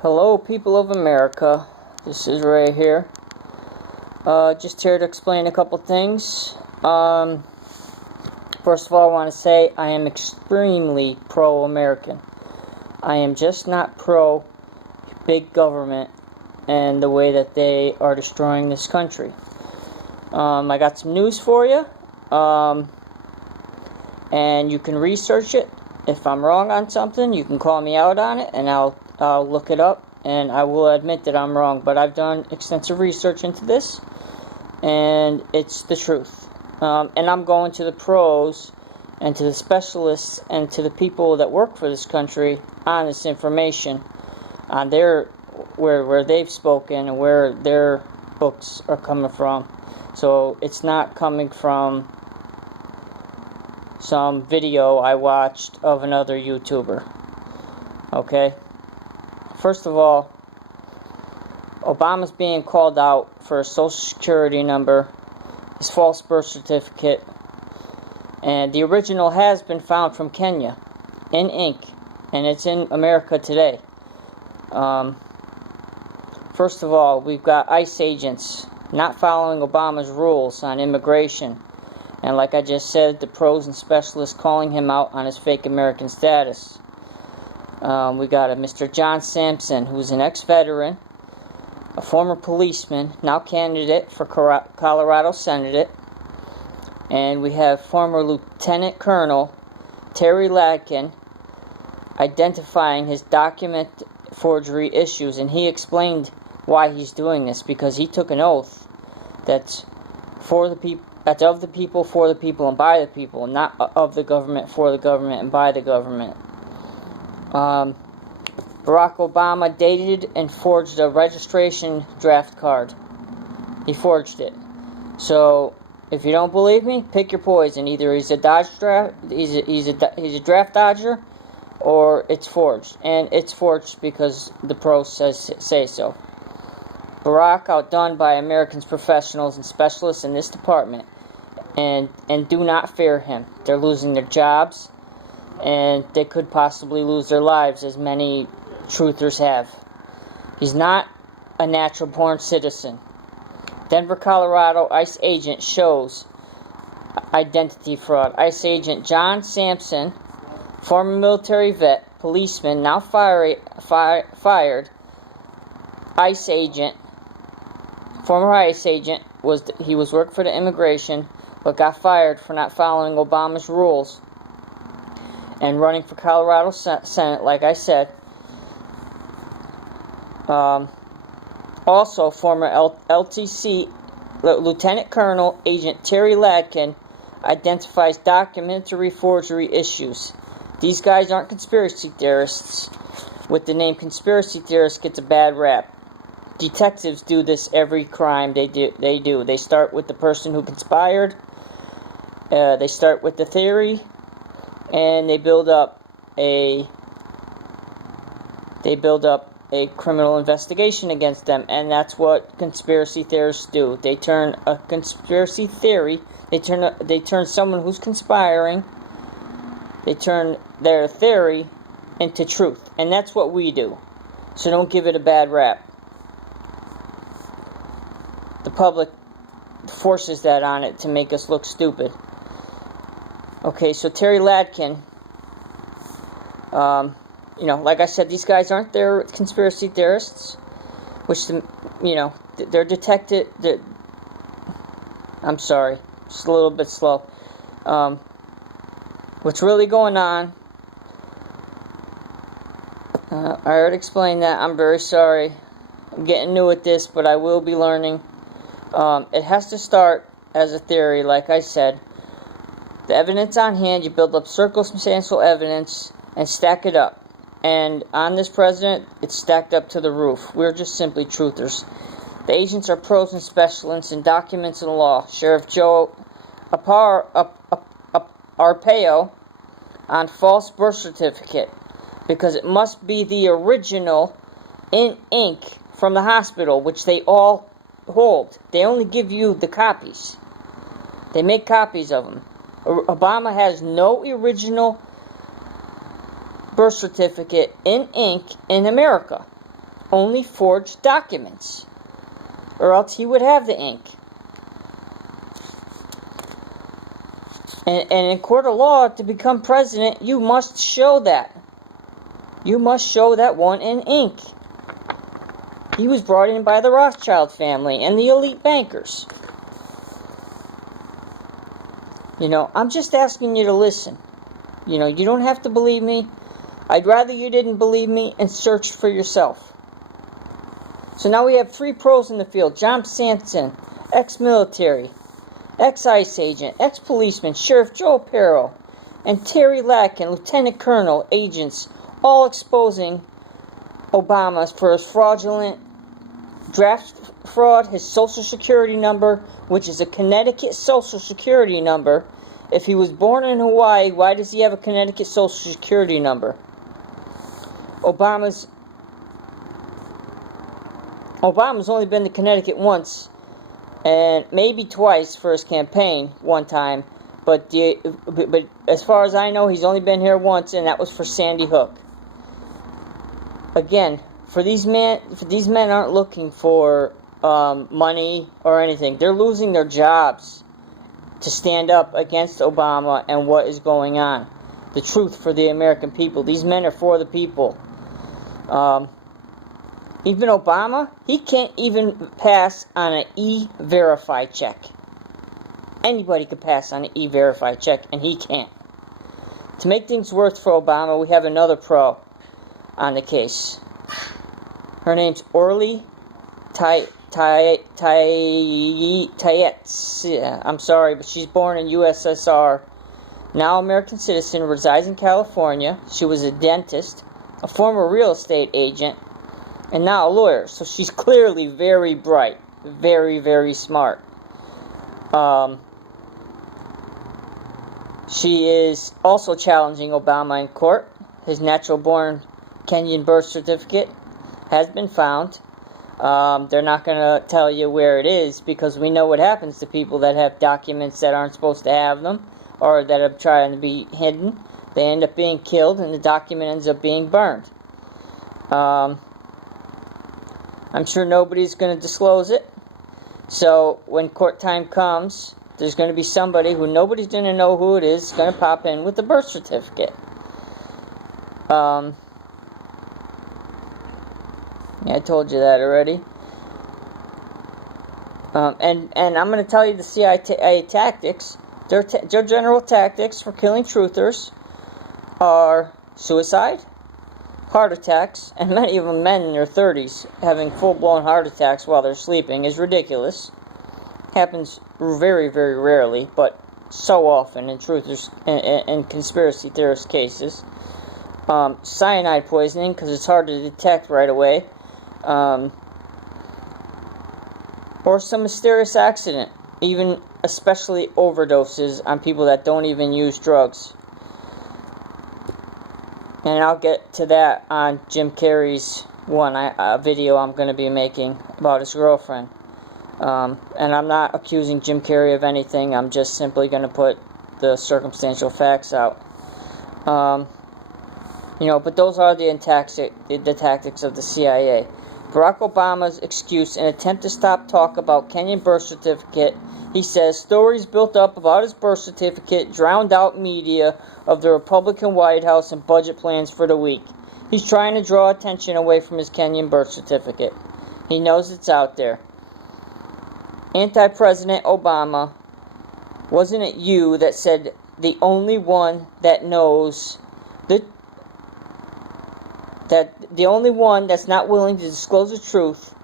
Hello, people of America. This is Ray here. Just here to explain a couple things. First of all, I want to say I am extremely pro-American. I am just not pro-big government and the way that they are destroying this country. I got some news for you, and you can research it. If I'm wrong on something, you can call me out on it, and I'll look it up, and I will admit that I'm wrong. But I've done extensive research into this, and it's the truth. And I'm going to the pros, and to the specialists, and to the people that work for this country on this information, on their where they've spoken and where their books are coming from. So it's not coming from some video I watched of another YouTuber. Okay? First of all, Obama's being called out for a social security number, his false birth certificate, and the original has been found from Kenya in ink, and it's in America today. First of all, we've got ICE agents not following Obama's rules on immigration. And like I just said, the pros and specialists calling him out on his fake American status. We got a Mr. John Sampson, who's an ex-veteran, a former policeman, now candidate for Colorado Senate. And we have former Lieutenant Colonel Terry Ladkin identifying his document forgery issues. And he explained why he's doing this, because he took an oath that's for the people. That's of the people, for the people, and by the people, not of the government, for the government, and by the government. Barack Obama dated and forged a registration draft card. He forged it. So, if you don't believe me, pick your poison. Either he's a draft dodger, or it's forged. And it's forged because the pros say so. Barack, outdone by Americans professionals and specialists in this department, and do not fear him. They're losing their jobs, and they could possibly lose their lives, as many truthers have. He's not a natural-born citizen. Denver, Colorado ICE agent shows identity fraud. ICE agent John Sampson, former military vet, policeman, now fired. ICE agent, former ICE agent, was worked for the immigration, but got fired for not following Obama's rules and running for Colorado Senate, like I said. Also, former LTC Lieutenant Colonel Agent Terry Ladkin identifies documentary forgery issues. These guys aren't conspiracy theorists. With the name conspiracy theorist gets a bad rap. Detectives do this every crime they do. They start with the person who conspired. They start with the theory, and they build up a criminal investigation against them, and that's what conspiracy theorists do. They turn a conspiracy theory. They turn someone who's conspiring. They turn their theory into truth, and that's what we do. So don't give it a bad rap. The public forces that on it to make us look stupid. Okay, so Terry Ladkin, like I said, these guys aren't their conspiracy theorists, they're detected. I'm sorry, just a little bit slow. What's really going on? I already explained that. I'm very sorry. I'm getting new at this, but I will be learning. It has to start as a theory, like I said. The evidence on hand, you build up circumstantial evidence and stack it up. And on this president, it's stacked up to the roof. We're just simply truthers. The agents are pros and specialists in documents and law. Sheriff Joe Arpaio on false birth certificate, because it must be the original in ink from the hospital, which they all hold. They only give you the copies. They make copies of them. Obama has no original birth certificate in ink in America. only forged documents, or else he would have the ink. And in court of law, to become president, you must show that. You must show that one in ink. He was brought in by the Rothschild family and the elite bankers. You know, I'm just asking you to listen. You know, you don't have to believe me. I'd rather you didn't believe me and searched for yourself. So now we have 3 pros in the field. John Sanson, ex-military, ex-ICE agent, ex-policeman, Sheriff Joe Perro, and Terry Latkin, Lieutenant Colonel, agents, all exposing Obama for his fraudulent draft fraud, his Social Security number, which is a Connecticut Social Security number. If he was born in Hawaii, why does he have a Connecticut Social Security number? Obama's only been to Connecticut once, and maybe twice for his campaign, one time, but as far as I know, he's only been here once, and that was for Sandy Hook. Again, these men aren't looking for money or anything. They're losing their jobs to stand up against Obama and what is going on. The truth for the American people. These men are for the people. Even Obama, he can't even pass on an E-Verify check. Anybody could pass on an E-Verify check, and he can't. To make things worse for Obama, we have another pro on the case. Her name's Orly Tayets. I'm sorry, but she's born in USSR. Now American citizen, resides in California. She was a dentist, a former real estate agent, and now a lawyer. So she's clearly very bright, very, very smart. She is also challenging Obama in court. His natural-born Kenyan birth certificate has been found. They're not going to tell you where it is, because we know what happens to people that have documents that aren't supposed to have them, or that are trying to be hidden. They end up being killed, and the document ends up being burned. I'm sure nobody's going to disclose it. So when court time comes, there's going to be somebody who nobody's going to know who it is going to pop in with the birth certificate. Yeah, I told you that already. And I'm going to tell you the CIA tactics. Their general tactics for killing truthers are suicide, heart attacks, and many of them men in their 30s having full-blown heart attacks while they're sleeping is ridiculous. Happens very, very rarely, but so often in truthers and conspiracy theorist cases. Cyanide poisoning, because it's hard to detect right away. Or some mysterious accident, even especially overdoses on people that don't even use drugs. And I'll get to that on Jim Carrey's video I'm going to be making about his girlfriend. And I'm not accusing Jim Carrey of anything. I'm just simply going to put the circumstantial facts out. But those are the tactics of the CIA. Barack Obama's excuse, an attempt to stop talk about Kenyan birth certificate. He says stories built up about his birth certificate drowned out media of the Republican White House and budget plans for the week. He's trying to draw attention away from his Kenyan birth certificate. He knows it's out there. Anti-President Obama, wasn't it you that said the only one that knows that the only one that's not willing to disclose the truth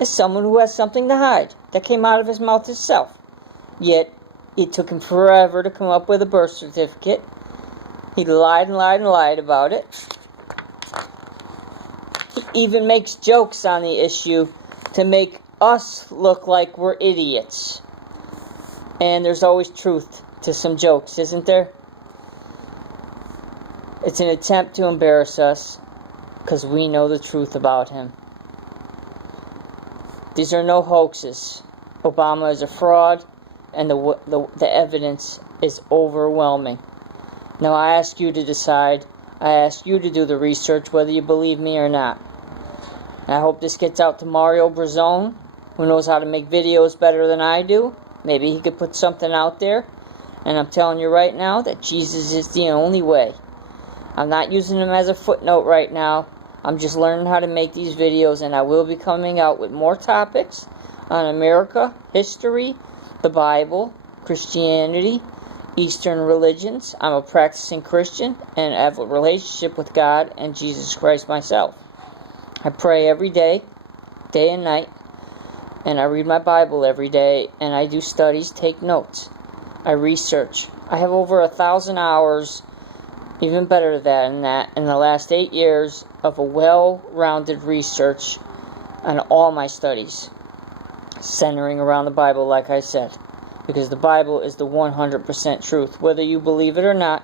is someone who has something to hide? That came out of his mouth himself. Yet, it took him forever to come up with a birth certificate. He lied and lied and lied about it. He even makes jokes on the issue to make us look like we're idiots. And there's always truth to some jokes, isn't there? It's an attempt to embarrass us, because we know the truth about him. These are no hoaxes. Obama is a fraud, and the evidence is overwhelming. Now I ask you to decide. I ask you to do the research, whether you believe me or not. And I hope this gets out to Mario Brazone, who knows how to make videos better than I do. Maybe he could put something out there. And I'm telling you right now that Jesus is the only way. I'm not using him as a footnote right now. I'm just learning how to make these videos, and I will be coming out with more topics on America, history, the Bible, Christianity, Eastern religions. I'm a practicing Christian and I have a relationship with God and Jesus Christ myself. I pray every day, day and night, and I read my Bible every day, and I do studies, take notes. I research. I have over 1,000 hours, even better than that, in the last 8 years of a well-rounded research on all my studies, centering around the Bible, like I said, because the Bible is the 100% truth. Whether you believe it or not,